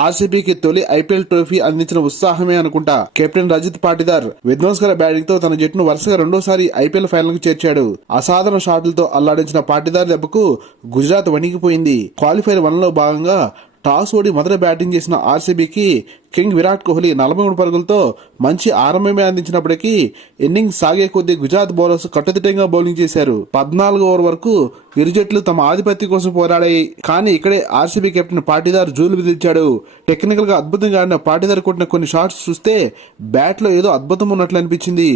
ఆర్సీబీకి తొలి IPL trophy అందించిన ఉత్సాహమే అనుకుంటా. కెప్టెన్ రజత్ పాటిదార్ విధ్వంసకర బ్యాటింగ్ తో తన జట్టును వరుసగా రెండోసారి ఐపీఎల్ ఫైనల్ కు చేర్చాడు. అసాధారణ షాట్లతో అల్లాడించిన పాటిదార్ దెబ్బకు గుజరాత్ వణికిపోయింది. క్వాలిఫైర్ 1 లో భాగంగా టాస్ ఓడి మొదట బ్యాటింగ్ చేసిన ఆర్సీబీకి కింగ్ విరాట్ కోహ్లీ 43 పరుగులతో మంచి ఆరంభమే అందించినప్పటికీ ఇన్నింగ్స్ సాగే కొద్దీ గుజరాత్ బౌలర్స్ కట్టుదిట్టంగా బౌలింగ్ చేశారు. 14వ ఓవర్ వరకు ఇరు జట్లు తమ ఆధిపత్యం కోసం పోరాడాయి. కానీ ఇక్కడే ఆర్సీబీ కెప్టెన్ పాటిదార్ జూలు విదిల్చాడు. టెక్నికల్ గా అద్భుతంగా ఆడిన పాటిదార్ కొట్టిన కొన్ని షాట్స్ చూస్తే బ్యాట్ లో ఏదో అద్భుతం ఉన్నట్లు అనిపించింది.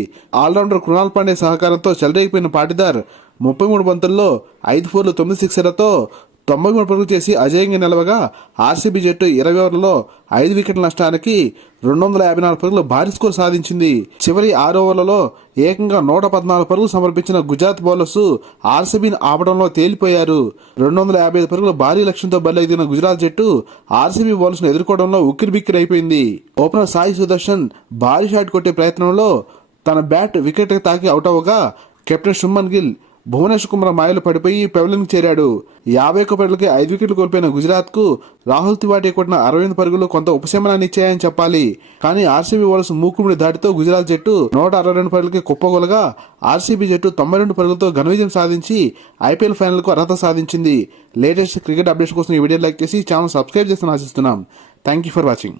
ఆల్రౌండర్ కృణాల్ పాండే సహకారంతో చెలరేగిపోయిన పాటిదార్ 33 బంతుల్లో 5 4లు 9 సిక్సర్లతో 93 పరుగులు చేసి అజేయంగా నిలవగా ఆర్సీబీ జట్టు 20 ఓవర్లలో 5 వికెట్ల నష్టానికి 254 పరుగులు భారీ స్కోర్ సాధించింది. చివరి 6 ఓవర్లలో ఏకంగా 114 పరుగులు సమర్పించిన గుజరాత్ బౌలర్స్ ఆర్సీబీని ఆపడంలో తేలిపోయారు. 255 పరుగుల భారీ లక్ష్యంతో బరిలోకి దిగిన గుజరాత్ జట్టు ఆర్సీబీ బౌలర్స్ ను ఎదుర్కోవడంలో ఉక్కిరిబిక్కిరైపోయింది. ఓపెనర్ సాయి సుదర్శన్ భారీ షాట్ కొట్టే ప్రయత్నంలో తన బ్యాట్ వికెట్ తాకి అవుట్ అవ్వగా కెప్టెన్ శుభ్మన్ గిల్ భువనేశ్వర్ కుమార్ మాయలు పడిపోయి పెవిలియన్ చేరాడు. 51 పరుగులకి 5 వికెట్లు కోల్పోయిన గుజరాత్ కు రాహుల్ తివారీ కొట్టిన 68 పరుగులు కొంత ఉపశమనాన్ని ఇచ్చాయని చెప్పాలి. కానీ ఆర్సీబీ బౌలర్స్ మూకుముడి దాటితో గుజరాత్ జట్టు 162 పరుగులకి కుప్పగొలగా ఆర్సీబీ జట్టు 92 పరుగులతో ఘన విజయం సాధించి ఐపీఎల్ ఫైనల్ కు అర్హత సాధించింది. లేటెస్ట్ క్రికెట్ అప్డేట్స్ కోసం ఈ వీడియో లైక్ చేసి ఛానల్ సబ్స్క్రైబ్ చేసి ఆశిస్తున్నాం. Thank you for watching.